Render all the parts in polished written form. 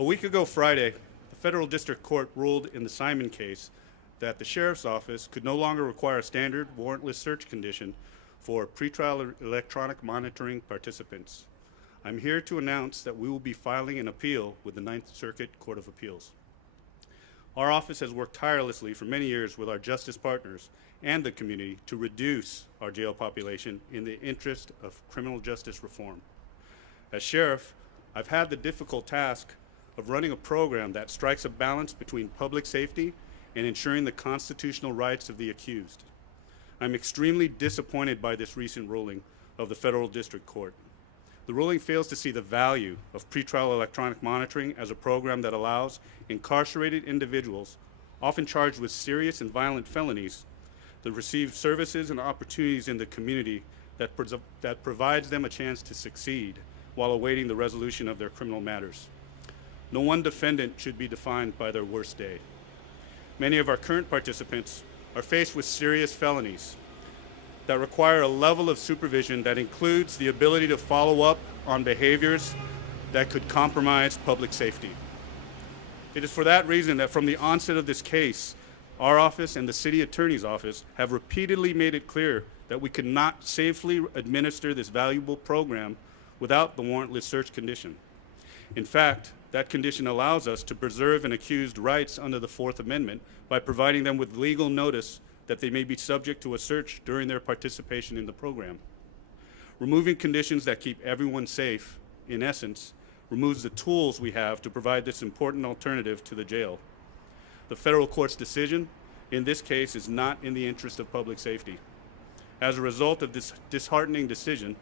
A week ago Friday, the Federal District Court ruled in the Simon case that the Sheriff's Office could no longer require a standard warrantless search condition for pretrial electronic monitoring participants. I'm here to announce that we will be filing an appeal with the Ninth Circuit Court of Appeals. Our office has worked tirelessly for many years with our justice partners and the community to reduce our jail population in the interest of criminal justice reform. As sheriff, I've had the difficult task of running a program that strikes a balance between public safety and ensuring the constitutional rights of the accused. I'm extremely disappointed by this recent ruling of the Federal District Court. The ruling fails to see the value of pretrial electronic monitoring as a program that allows incarcerated individuals, often charged with serious and violent felonies, to receive services and opportunities in the community that provides them a chance to succeed while awaiting the resolution of their criminal matters. No one defendant should be defined by their worst day. Many of our current participants are faced with serious felonies that require a level of supervision that includes the ability to follow up on behaviors that could compromise public safety. It is for that reason that from the onset of this case, our office and the City Attorney's Office have repeatedly made it clear that we could not safely administer this valuable program without the warrantless search condition. In fact, that condition allows us to preserve an accused's rights under the Fourth Amendment by providing them with legal notice that they may be subject to a search during their participation in the program. Removing conditions that keep everyone safe, in essence, removes the tools we have to provide this important alternative to the jail. The federal court's decision in this case is not in the interest of public safety. As a result of this disheartening decision,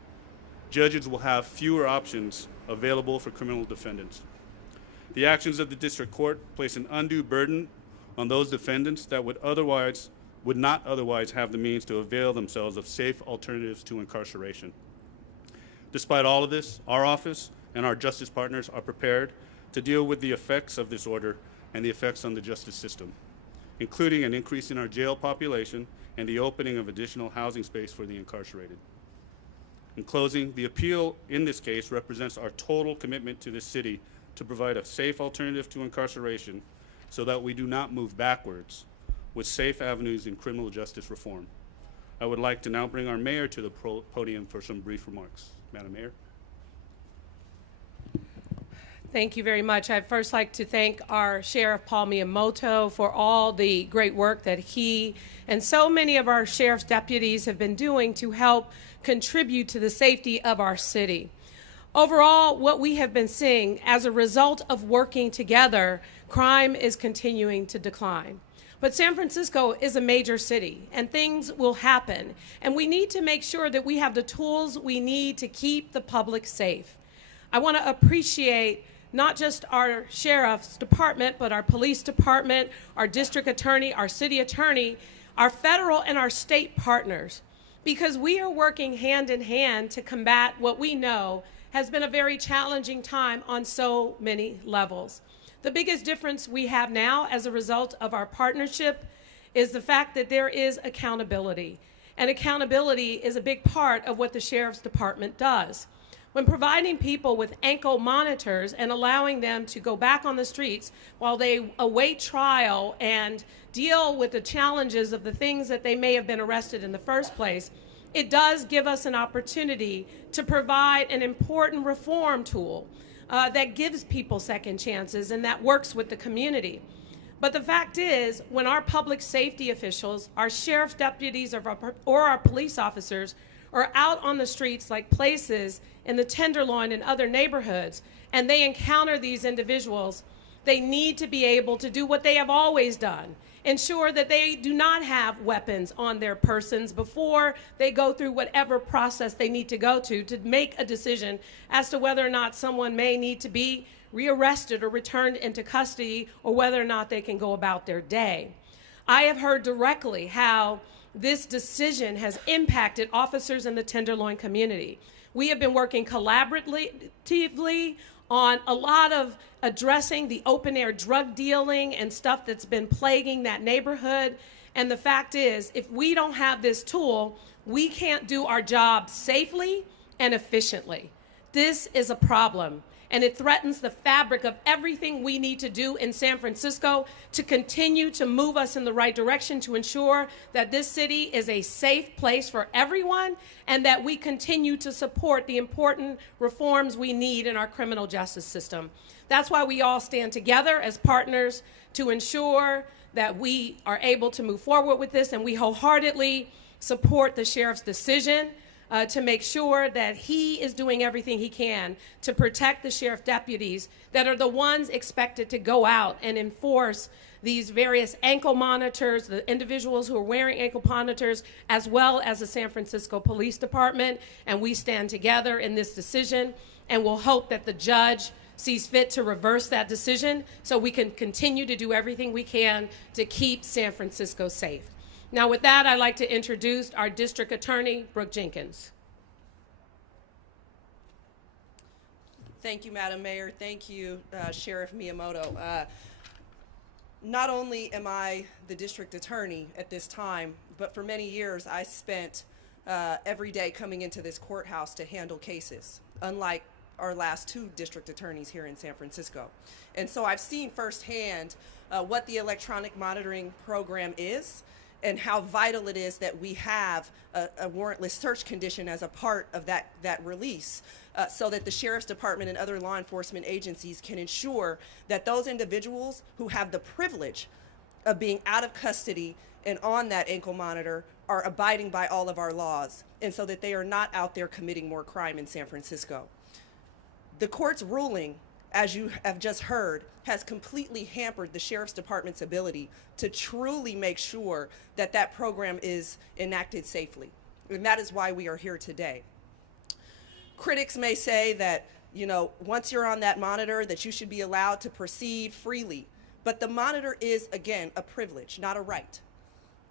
judges will have fewer options available for criminal defendants. The actions of the district court place an undue burden on those defendants that would not otherwise have the means to avail themselves of safe alternatives to incarceration. Despite all of this, our office and our justice partners are prepared to deal with the effects of this order and the effects on the justice system, including an increase in our jail population and the opening of additional housing space for the incarcerated. In closing, the appeal in this case represents our total commitment to this city to provide a safe alternative to incarceration so that we do not move backwards with safe avenues in criminal justice reform. I would like to now bring our mayor to the podium for some brief remarks. Madam Mayor. Thank you very much. I'd first like to thank our Sheriff Paul Miyamoto for all the great work that he and so many of our sheriff's deputies have been doing to help contribute to the safety of our city. Overall, what we have been seeing as a result of working together, crime is continuing to decline. But San Francisco is a major city, and things will happen, and we need to make sure that we have the tools we need to keep the public safe. I want to appreciate not just our sheriff's department, but our police department, our district attorney, our city attorney, our federal and our state partners, because we are working hand in hand to combat what we know has been a very challenging time on so many levels. The biggest difference we have now as a result of our partnership is the fact that there is accountability. And accountability is a big part of what the Sheriff's Department does. When providing people with ankle monitors and allowing them to go back on the streets while they await trial and deal with the challenges of the things that they may have been arrested in the first place, it does give us an opportunity to provide an important reform tool that gives people second chances and that works with the community. But the fact is, when our public safety officials, our sheriff's deputies or our police officers are out on the streets like places in the Tenderloin and other neighborhoods, and they encounter these individuals, they need to be able to do what they have always done. Ensure that they do not have weapons on their persons before they go through whatever process they need to go to make a decision as to whether or not someone may need to be rearrested or returned into custody, or whether or not they can go about their day. I have heard directly how this decision has impacted officers in the Tenderloin community. We have been working collaboratively on a lot of addressing the open-air drug dealing and stuff that's been plaguing that neighborhood. And the fact is, if we don't have this tool, we can't do our job safely and efficiently. This is a problem. and it threatens the fabric of everything we need to do in San Francisco to continue to move us in the right direction to ensure that this city is a safe place for everyone and that we continue to support the important reforms we need in our criminal justice system. That's why we all stand together as partners to ensure that we are able to move forward with this, and we wholeheartedly support the sheriff's decision to make sure that he is doing everything he can to protect the sheriff deputies that are the ones expected to go out and enforce these various ankle monitors, the individuals who are wearing ankle monitors, as well as the San Francisco Police Department. And we stand together in this decision, and we'll hope that the judge sees fit to reverse that decision so we can continue to do everything we can to keep San Francisco safe. Now, with that, I'd like to introduce our District Attorney, Brooke Jenkins. Thank you, Madam Mayor. Thank you, Sheriff Miyamoto. Not only am I the District Attorney at this time, but for many years I spent every day coming into this courthouse to handle cases, unlike our last two district attorneys here in San Francisco. And so I've seen firsthand what the electronic monitoring program is and how vital it is that we have a warrantless search condition as a part of that release so that the Sheriff's Department and other law enforcement agencies can ensure that those individuals who have the privilege of being out of custody and on that ankle monitor are abiding by all of our laws, and so that they are not out there committing more crime in San Francisco. The court's ruling, as you have just heard, has completely hampered the Sheriff's Department's ability to truly make sure that that program is enacted safely. And that is why we are here today. Critics may say that, once you're on that monitor, that you should be allowed to proceed freely. But the monitor is, again, a privilege, not a right.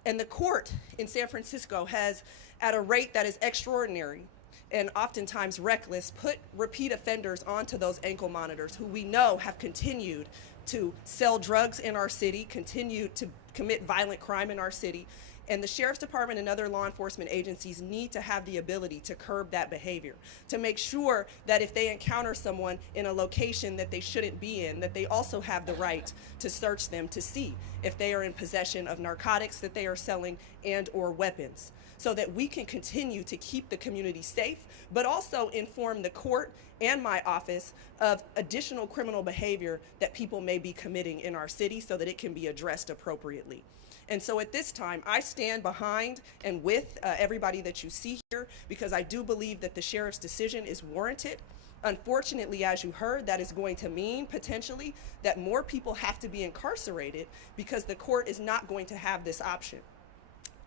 And the court in San Francisco has, at a rate that is extraordinary, and oftentimes reckless, put repeat offenders onto those ankle monitors who we know have continued to sell drugs in our city, continue to commit violent crime in our city. And the Sheriff's Department and other law enforcement agencies need to have the ability to curb that behavior, to make sure that if they encounter someone in a location that they shouldn't be in, that they also have the right to search them to see if they are in possession of narcotics that they are selling and or weapons, so that we can continue to keep the community safe, but also inform the court and my office of additional criminal behavior that people may be committing in our city so that it can be addressed appropriately. And so at this time, I stand behind and with everybody that you see here, because I do believe that the sheriff's decision is warranted. Unfortunately, as you heard, that is going to mean potentially that more people have to be incarcerated because the court is not going to have this option.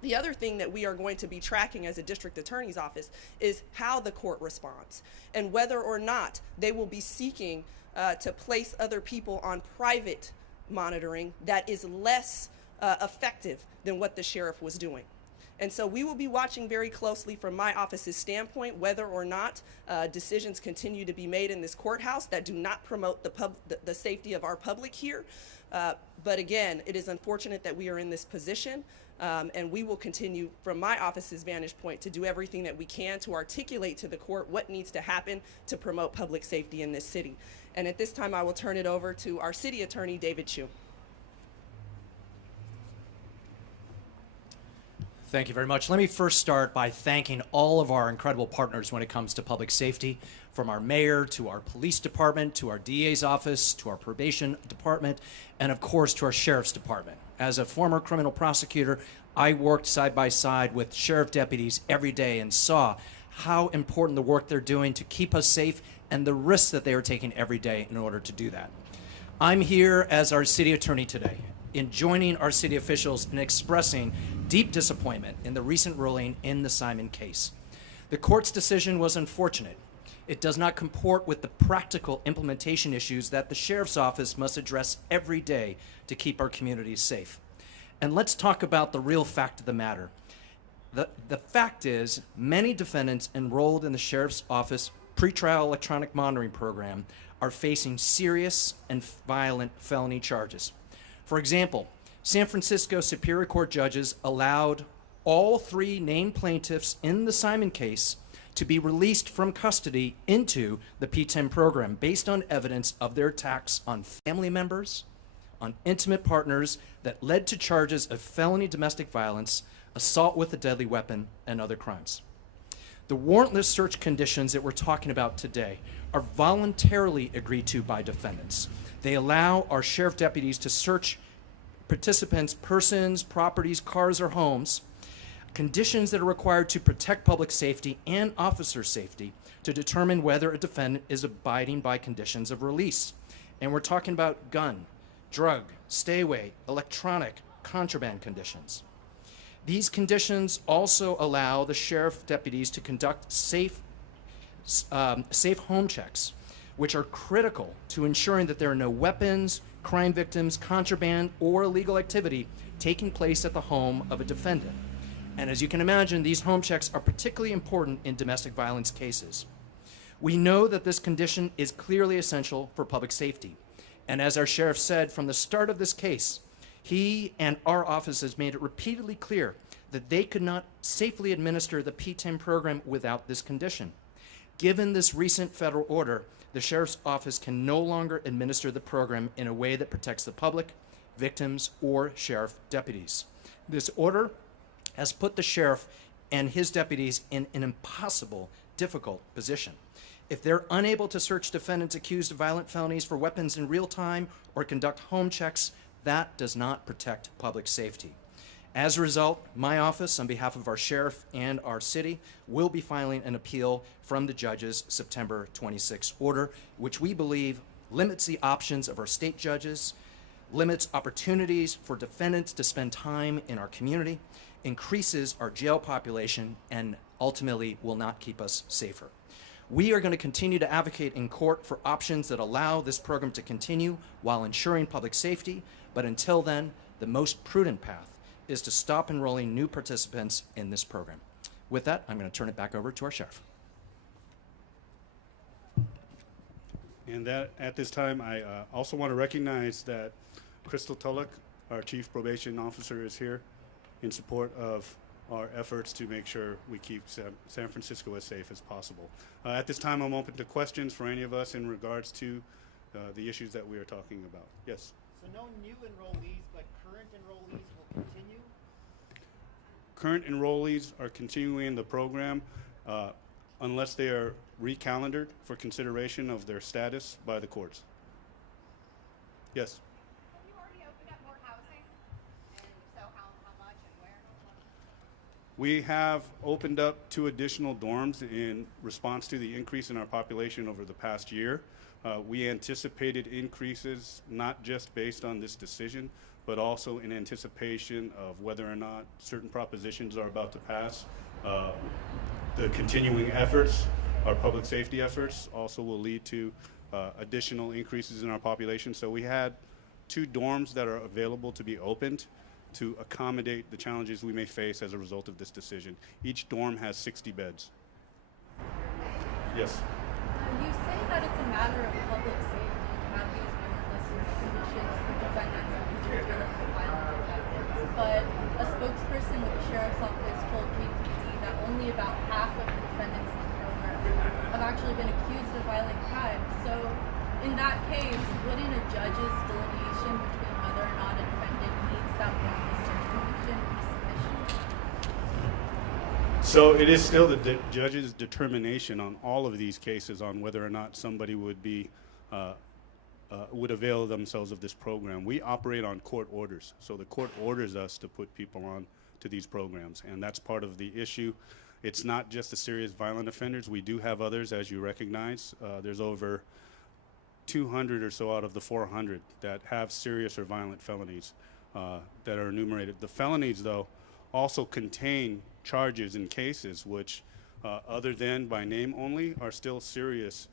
The other thing that we are going to be tracking as a district attorney's office is how the court responds and whether or not they will be seeking to place other people on private monitoring that is less effective than what the sheriff was doing. And so we will be watching very closely from my office's standpoint whether or not decisions continue to be made in this courthouse that do not promote the safety of our public here. But again, it is unfortunate that we are in this position. And we will continue, from my office's vantage point, to do everything that we can to articulate to the court what needs to happen to promote public safety in this city. And at this time, I will turn it over to our city attorney, David Chiu. Thank you very much. Let me first start by thanking all of our incredible partners when it comes to public safety, from our mayor to our police department, to our DA's office, to our probation department, and of course to our sheriff's department. As a former criminal prosecutor, I worked side by side with sheriff deputies every day and saw how important the work they're doing to keep us safe and the risks that they are taking every day in order to do that. I'm here as our city attorney today, in joining our city officials in expressing deep disappointment in the recent ruling in the Simon case. The court's decision was unfortunate. It does not comport with the practical implementation issues that the sheriff's office must address every day to keep our communities safe. And let's talk about the real fact of the matter. The fact is, many defendants enrolled in the sheriff's office pretrial electronic monitoring program are facing serious and violent felony charges. For example, San Francisco Superior Court judges allowed all three named plaintiffs in the Simon case to be released from custody into the P-10 program based on evidence of their attacks on family members, on intimate partners that led to charges of felony domestic violence, assault with a deadly weapon, and other crimes. The warrantless search conditions that we're talking about today are voluntarily agreed to by defendants. They allow our sheriff deputies to search participants' persons, properties, cars, or homes, conditions that are required to protect public safety and officer safety to determine whether a defendant is abiding by conditions of release. And we're talking about gun, drug, stay away, electronic, contraband conditions. These conditions also allow the sheriff deputies to conduct safe home checks, which are critical to ensuring that there are no weapons, crime victims, contraband, or illegal activity taking place at the home of a defendant. And as you can imagine, these home checks are particularly important in domestic violence cases. We know that this condition is clearly essential for public safety. And as our sheriff said from the start of this case, he and our office has made it repeatedly clear that they could not safely administer the P-10 program without this condition. Given this recent federal order, the sheriff's office can no longer administer the program in a way that protects the public, victims, or sheriff deputies. This order has put the sheriff and his deputies in an impossible, difficult position. If they're unable to search defendants accused of violent felonies for weapons in real time or conduct home checks, that does not protect public safety. As a result, my office, on behalf of our sheriff and our city, will be filing an appeal from the judge's September 26 order, which we believe limits the options of our state judges, limits opportunities for defendants to spend time in our community, increases our jail population, and ultimately will not keep us safer. We are going to continue to advocate in court for options that allow this program to continue while ensuring public safety, but until then, the most prudent path is to stop enrolling new participants in this program. With that, I'm going to turn it back over to our sheriff. And that at this time, I also want to recognize that Crystal Tulloch, our Chief Probation Officer, is here in support of our efforts to make sure we keep San Francisco as safe as possible. At this time, I'm open to questions for any of us in regards to the issues that we are talking about. Yes? So no new enrollees, but current enrollees will continue? Current enrollees are continuing the program unless they are recalendared for consideration of their status by the courts. Yes? Have you already opened up more housing? And if so, how much and where? We have opened up 2 additional dorms in response to the increase in our population over the past year. We anticipated increases not just based on this decision, but also in anticipation of whether or not certain propositions are about to pass. The continuing efforts, our public safety efforts, also will lead to additional increases in our population. So we had 2 dorms that are available to be opened to accommodate the challenges we may face as a result of this decision. Each dorm has 60 beds. Yes? You say that it's a matter of public safety to have these warrantless search conditions for defendants who are dealing with violent offenders, but a spokesperson with the sheriff's office told KPD that only about half of the defendants in the program have actually been accused of violent crimes. So in that case, wouldn't a judge's delineation between whether or not a defendant needs that warrantless search condition be sufficient? So it is still the judge's determination on all of these cases on whether or not somebody would be would avail themselves of this program. We operate on court orders, so the court orders us to put people on to these programs, and that's part of the issue. It's not just the serious violent offenders. We do have others, as you recognize. There's over 200 or so out of the 400 that have serious or violent felonies that are enumerated. The felonies, though, also contain charges and cases which, other than by name only, are still serious.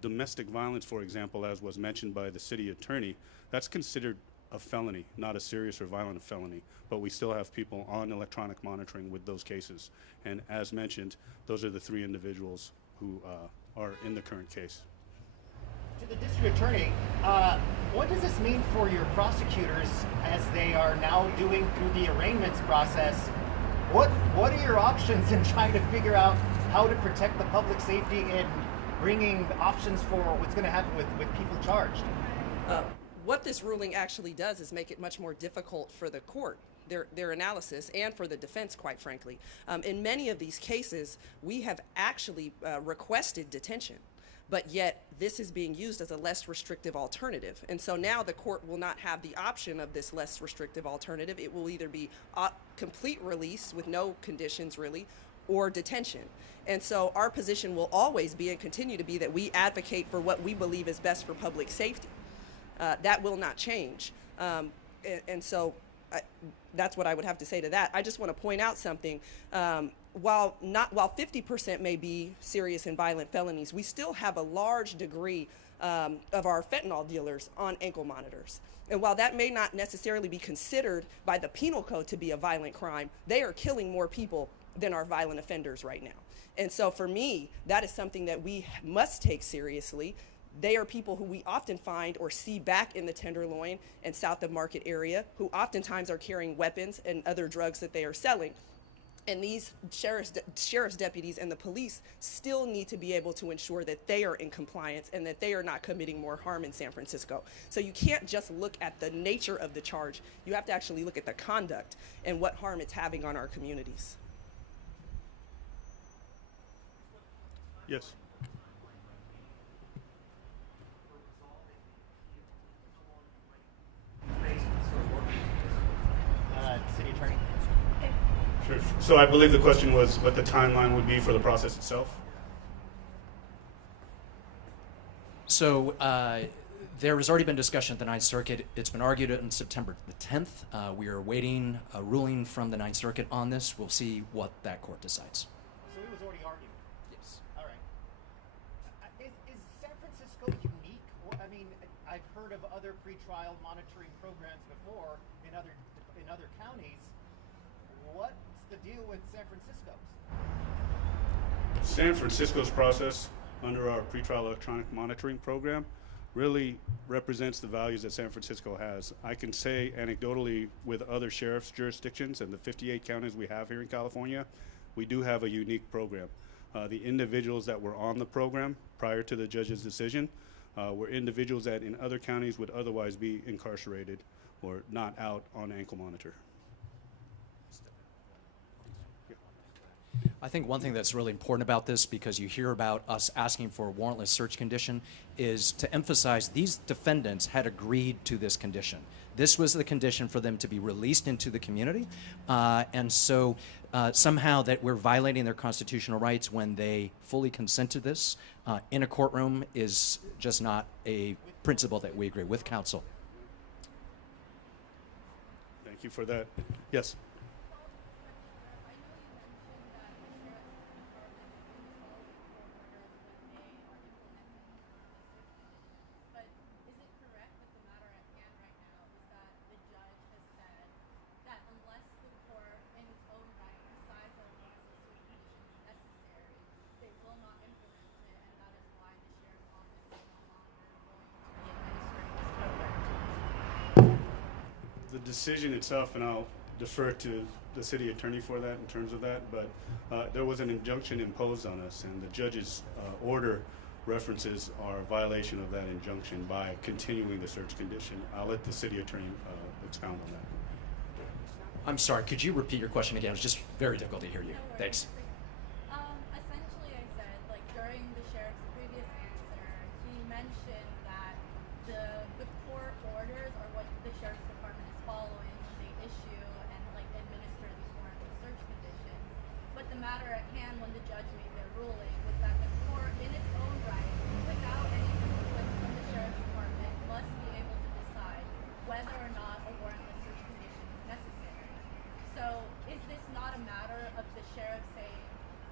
Domestic violence, for example, as was mentioned by the city attorney, that's considered a felony, not a serious or violent felony. But we still have people on electronic monitoring with those cases. And as mentioned, those are the 3 individuals who are in the current case. To the district attorney, what does this mean for your prosecutors as they are now doing through the arraignments process? What are your options in trying to figure out how to protect the public safety and bringing options for what's going to happen with people charged. What this ruling actually does is make it much more difficult for the court, their analysis, and for the defense, quite frankly. In many of these cases, we have actually requested detention, but yet this is being used as a less restrictive alternative. And so now the court will not have the option of this less restrictive alternative. It will either be complete release with no conditions really, or detention. And so our position will always be and continue to be that we advocate for what we believe is best for public safety. That will not change. And so that's what I would have to say to that. I just want to point out something. While 50% may be serious and violent felonies, we still have a large degree of our fentanyl dealers on ankle monitors. And while that may not necessarily be considered by the penal code to be a violent crime, they are killing more people than our violent offenders right now. And so for me, that is something that we must take seriously. They are people who we often find or see back in the Tenderloin and South of Market area, who oftentimes are carrying weapons and other drugs that they are selling. And these sheriff's deputies and the police still need to be able to ensure that they are in compliance and that they are not committing more harm in San Francisco. So you can't just look at the nature of the charge. You have to actually look at the conduct and what harm it's having on our communities. Yes. City Attorney. Sure. So I believe the question was what the timeline would be for the process itself. So there has already been discussion at the Ninth Circuit. It's been argued on September the 10th. We are awaiting a ruling from the Ninth Circuit on this. We'll see what that court decides. So it was already argued. Yes. All right. Is San Francisco unique? I mean, I've heard of other pretrial monitoring programs before in other counties. What's the deal with San Francisco's? San Francisco's process under our pretrial electronic monitoring program really represents the values that San Francisco has. I can say anecdotally with other sheriff's jurisdictions and the 58 counties we have here in California, we do have a unique program. The individuals that were on the program prior to the judge's decision were individuals that in other counties would otherwise be incarcerated or not out on ankle monitor. I think one thing that's really important about this, because you hear about us asking for a warrantless search condition, is to emphasize these defendants had agreed to this condition. This was the condition for them to be released into the community, and so somehow that we're violating their constitutional rights when they fully consent to this in a courtroom is just not a principle that we agree with counsel. Thank you for that. Yes. The decision itself, and I'll defer to the city attorney for that in terms of that, but there was an injunction imposed on us, and the judge's order references our violation of that injunction by continuing the search condition. I'll let the city attorney expound on that. I'm sorry, could you repeat your question again? It was just very difficult to hear you. Thanks. Essentially, I said, like, during the sheriff's previous answer, he mentioned that the court orders are what the sheriff's department is following when they issue and, like, administer these warrantless search conditions. But the matter at hand, when the judge made their ruling, was that the court, in its own right, without any influence from the sheriff's department, must be able to decide whether or not a warrantless search condition is necessary. So is this not a matter of the sheriff saying,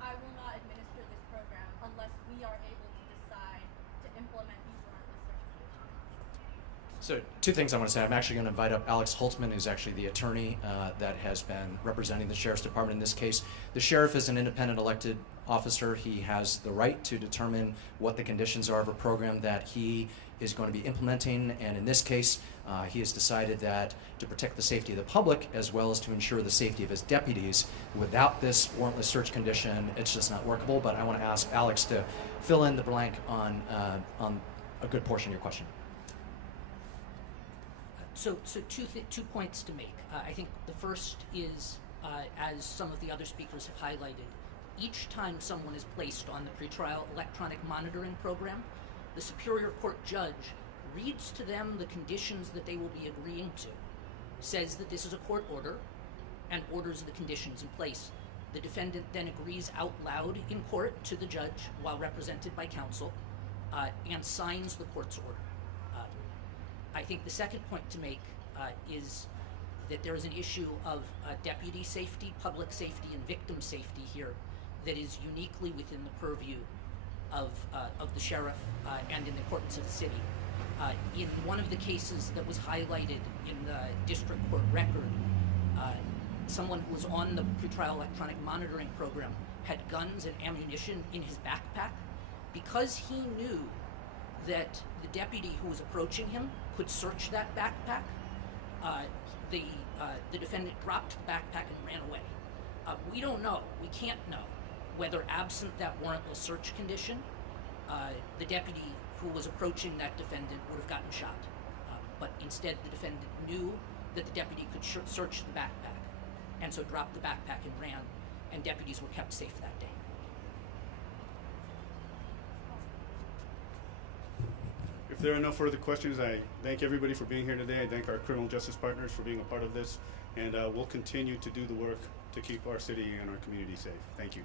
I will not administer this program unless we are able to decide to implement these warrantless search conditions? So two things I want to say. I'm actually going to invite up Alex Holtzman, who's actually the attorney that has been representing the Sheriff's Department in this case. The sheriff is an independent elected officer. He has the right to determine what the conditions are of a program that he is going to be implementing, and in this case, he has decided that to protect the safety of the public as well as to ensure the safety of his deputies, without this warrantless search condition, it's just not workable. But I want to ask Alex to fill in the blank on a good portion of your question. So two points to make. I think the first is, as some of the other speakers have highlighted, each time someone is placed on the pretrial electronic monitoring program, the Superior Court judge reads to them the conditions that they will be agreeing to, says that this is a court order, and orders the conditions in place. The defendant then agrees out loud in court to the judge while represented by counsel, and signs the court's order. I think the second point to make is that there is an issue of deputy safety, public safety, and victim safety here that is uniquely within the purview of the sheriff and in the courts of the city. In one of the cases that was highlighted in the district court record, someone who was on the pretrial electronic monitoring program had guns and ammunition in his backpack. Because he knew that the deputy who was approaching him could search that backpack, the defendant dropped the backpack and ran away. We don't know, we can't know whether, absent that warrantless search condition, the deputy who was approaching that defendant would have gotten shot. But instead, the defendant knew that the deputy could search the backpack, and so dropped the backpack and ran, and deputies were kept safe that day. If there are no further questions, I thank everybody for being here today. I thank our criminal justice partners for being a part of this, and we'll continue to do the work to keep our city and our community safe. Thank you.